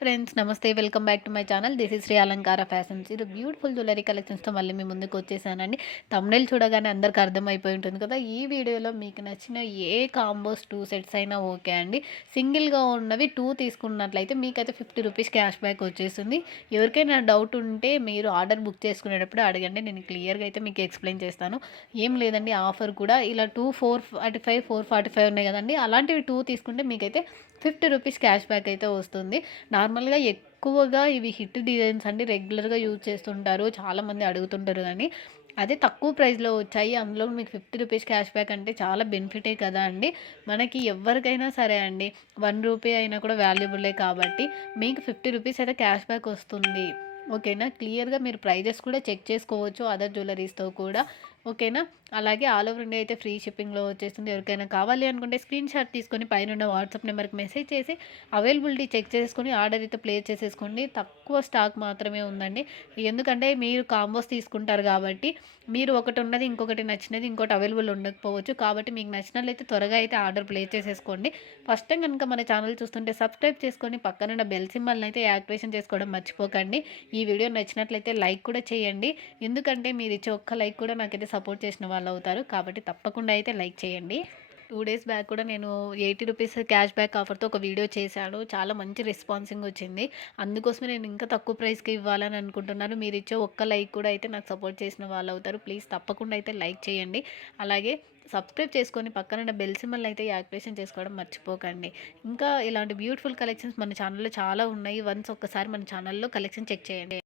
Friends నమస్తే welcome back to my channel. This is Shri Alankara fashions. ఇది beautiful jewellery కలెక్షన్స్తో మళ్ళీ మీ ముందుకు వచ్చేసానండి. థంబ్నెయిల్ చూడగానే అందరికి అర్థమైపోయి ఉంటుంది కదా. ఈ వీడియోలో మీకు నచ్చిన ఏ కాంబోస్ 2 సెట్స్ అయినా ఓకే అండి. సింగిల్గా ఉన్నవి 2 తీసుకున్నట్లయితే మీకైతే 50 రూపీస్ క్యాష్ బ్యాక్ వచ్చేస్తుంది. ఎవరికైనా డౌట్ ఉంటే మీరు ఆర్డర్ బుక్ చేసుకునేటప్పుడు అడగండి, నేను క్లియర్గా అయితే మీకు ఎక్స్ప్లెయిన్ చేస్తాను. ఏం లేదండి, ఆఫర్ కూడా ఇలా 2 445 445 ఉన్నాయి కదండి, అలాంటివి 2 తీసుకుంటే మీకైతే 50 రూపీస్ క్యాష్ బ్యాక్ అయితే వస్తుంది. నార్మల్‌గా ఎక్కువగా ఇవి హిట్ డిజైన్స్ అండి. రెగ్యులర్‌గా యూజ్ చేస్తుంటారు, చాలామంది అడుగుతుంటారు గానీ, అదే తక్కువ ప్రైస్‌లో వచ్చాయి. అందులో మీకు 50 రూపీస్ క్యాష్ బ్యాక్ అంటే చాలా బెనిఫిటే కదా అండి. మనకి ఎవ్వరికైనా సరే అండి, రూ. 1 అయినా కూడా వాల్యుబులే కాబట్టి మీకు 50 రూపీస్ అయితే క్యాష్ బ్యాక్ వస్తుంది. ఓకేనా. క్లియర్‌గా మీరు ప్రైజెస్ కూడా చెక్ చేసుకోవచ్చు అదర్ జ్యువెలరీస్‌తో కూడా. ఓకేనా. అలాగే ఆల్ ఓవర్ ఇండియా అయితే ఫ్రీ షిప్పింగ్‌లో వచ్చేస్తుంది. ఎవరికైనా కావాలి అనుకుంటే స్క్రీన్‌షాట్ తీసుకొని పైనున్న వాట్సాప్ నెంబర్‌కి మెసేజ్ చేసి అవైలబిలిటీ చెక్ చేసుకొని ఆర్డర్ అయితే ప్లేస్ చేసేసుకోండి. తక్కువ స్టాక్ మాత్రమే ఉందండి. ఎందుకంటే మీరు కాంబోస్ తీసుకుంటారు కాబట్టి, మీరు ఒకటి ఉన్నది ఇంకొకటి నచ్చినది ఇంకోటి అవైలబుల్ ఉండకపోవచ్చు. కాబట్టి మీకు నచ్చినట్లయితే త్వరగా అయితే ఆర్డర్ ప్లేస్ చేసేసుకోండి. ఫస్ట్ టైం కనుక మన ఛానల్ చూస్తుంటే సబ్స్క్రైబ్ చేసుకొని పక్కనున్న బెల్ సింబల్‌ని అయితే యాక్టివేషన్ చేసుకోవడం మర్చిపోకండి. ఈ వీడియో నచ్చినట్లయితే లైక్ కూడా చేయండి. ఎందుకంటే మీరిచ్చే ఒక్క లైక్ కూడా నాకైతే సపోర్ట్ చేసిన వాళ్ళవుతారు. కాబట్టి తప్పకుండా అయితే లైక్ చేయండి. 2 డేస్ బ్యాక్ కూడా నేను 80 రూపీస్ క్యాష్ బ్యాక్ ఆఫర్‌తో ఒక వీడియో చేశాను. చాలా మంచి రెస్పాన్సింగ్ వచ్చింది. అందుకోసమే నేను ఇంకా తక్కువ ప్రైస్‌కి ఇవ్వాలని అనుకుంటున్నాను. మీరిచ్చే ఒక్క లైక్ కూడా అయితే నాకు సపోర్ట్ చేసిన వాళ్ళవుతారు. ప్లీజ్ తప్పకుండా అయితే లైక్ చేయండి. అలాగే సబ్స్క్రైబ్ చేసుకొని పక్కనున్న బెల్ సింబల్‌ని అయితే యాక్టివేషన్ చేసుకోవడం మర్చిపోకండి. ఇంకా ఇలాంటి బ్యూటిఫుల్ కలెక్షన్స్ మన ఛానల్‌లో చాలా ఉన్నాయి. వన్స్ ఒక్కసారి మన ఛానల్‌లో కలెక్షన్ చెక్ చేయండి.